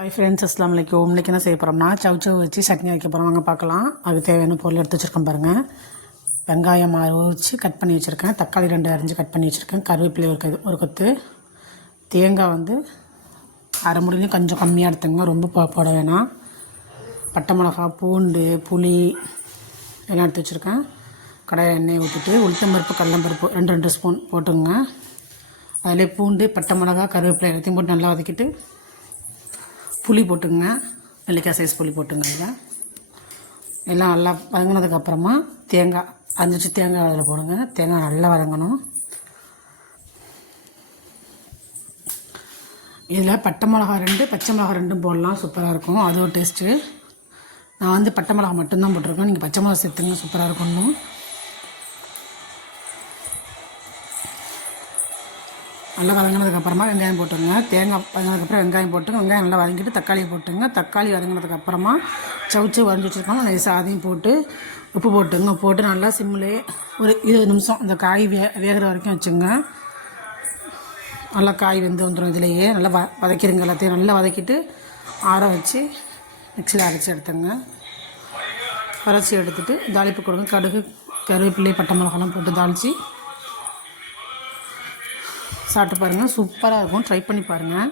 Hi friends, அஸ்ஸலாமு அலைக்கும். இன்றைக்கி என்ன செய்ய போகிறோம்னா சவுச்சவு வச்சு சட்னி வைக்க போகிறோம். வாங்க பார்க்கலாம். அதுக்கு தேவையான பொருள் எடுத்து வச்சுருக்கேன் பாருங்கள். வெங்காயம் வச்சு கட் பண்ணி வச்சுருக்கேன். தக்காளி 2 அரிஞ்சு கட் பண்ணி வச்சுருக்கேன். கருவேப்பிலை ஒரு கொத்து. தேங்காய் அரை முடிஞ்சு கொஞ்சம் கம்மியாக எடுத்துங்க, ரொம்ப போட வேணாம். பட்டை மிளகா, பூண்டு, புளி எல்லாம் எடுத்து வச்சுருக்கேன். கடாயில் எண்ணெய் ஊற்றிட்டு உளுத்தம்பருப்பு, கடலம்பருப்பு 2 ஸ்பூன் போட்டுங்க. அதிலே பூண்டு, பட்டை மிளகா, கருவேப்பிலை எல்லாத்தையும் போட்டு நல்லா வதக்கிட்டு புளி போட்டுங்க. நெல்லிக்காய் சைஸ் புளி போட்டுங்க. அதில் எல்லாம் நல்லா வதங்கினதுக்கப்புறமா தேங்காய் அரைச்சி தேங்காய் அதில் போடுங்க. தேங்காய் நல்லா வதங்கணும். இதில் பட்டை மிளகா 2, பச்சை மிளகா 2 போடலாம், சூப்பராக இருக்கும். அது ஒரு டேஸ்ட்டு. நான் பட்டை மிளகா மட்டும்தான் போட்டிருக்கேன். நீங்கள் பச்சை மிளகா சேர்த்துங்க, சூப்பராக இருக்கணும். நல்லா வதங்கினதுக்கப்புறமா வெங்காயம் போட்டுங்க. தேங்காய் வதங்கினதுக்கப்புறம் வெங்காயம் போட்டுங்க. வெங்காயம் நல்லா வதங்கிட்டு தக்காளியை போட்டுங்க. தக்காளி வதங்கினதுக்கப்புறமா சவுச்சு வரைஞ்சி வச்சுருக்கோம். நைஸாக அதையும் போட்டு உப்பு போட்டுங்க. போட்டு நல்லா சிம்மிலே ஒரு 20 நிமிஷம் அந்த காய் வேகிற வரைக்கும் வச்சுங்க. நல்லா காய் வெந்து வந்துடும். இதிலேயே நல்லா வதக்கிடுங்க. எல்லாத்தையும் நல்லா வதக்கிட்டு ஆற வச்சு மிக்சியில் அரைச்சி எடுத்துங்க. அரைச்சி எடுத்துகிட்டு தாளிப்பு கொடுங்க. கடுகு, கருவேப்பிலை, பட்டை மிளகாலாம் போட்டு தாளித்து சாப்பிட்டு பாருங்கள். சூப்பராக இருக்கும். ட்ரை பண்ணி பாருங்கள்.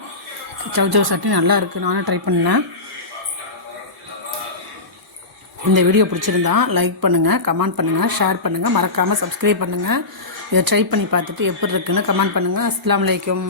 சவுச்சவு சட்னி நல்லா இருக்குது. நானும் ட்ரை பண்ணேன். இந்த வீடியோ பிடிச்சிருந்தா லைக் பண்ணுங்கள், கமெண்ட் பண்ணுங்கள், ஷேர் பண்ணுங்கள். மறக்காமல் சப்ஸ்கிரைப் பண்ணுங்கள். இதை ட்ரை பண்ணி பார்த்துட்டு எப்படி இருக்குன்னு கமெண்ட் பண்ணுங்கள். அஸ்ஸலாமு அலைக்கும்.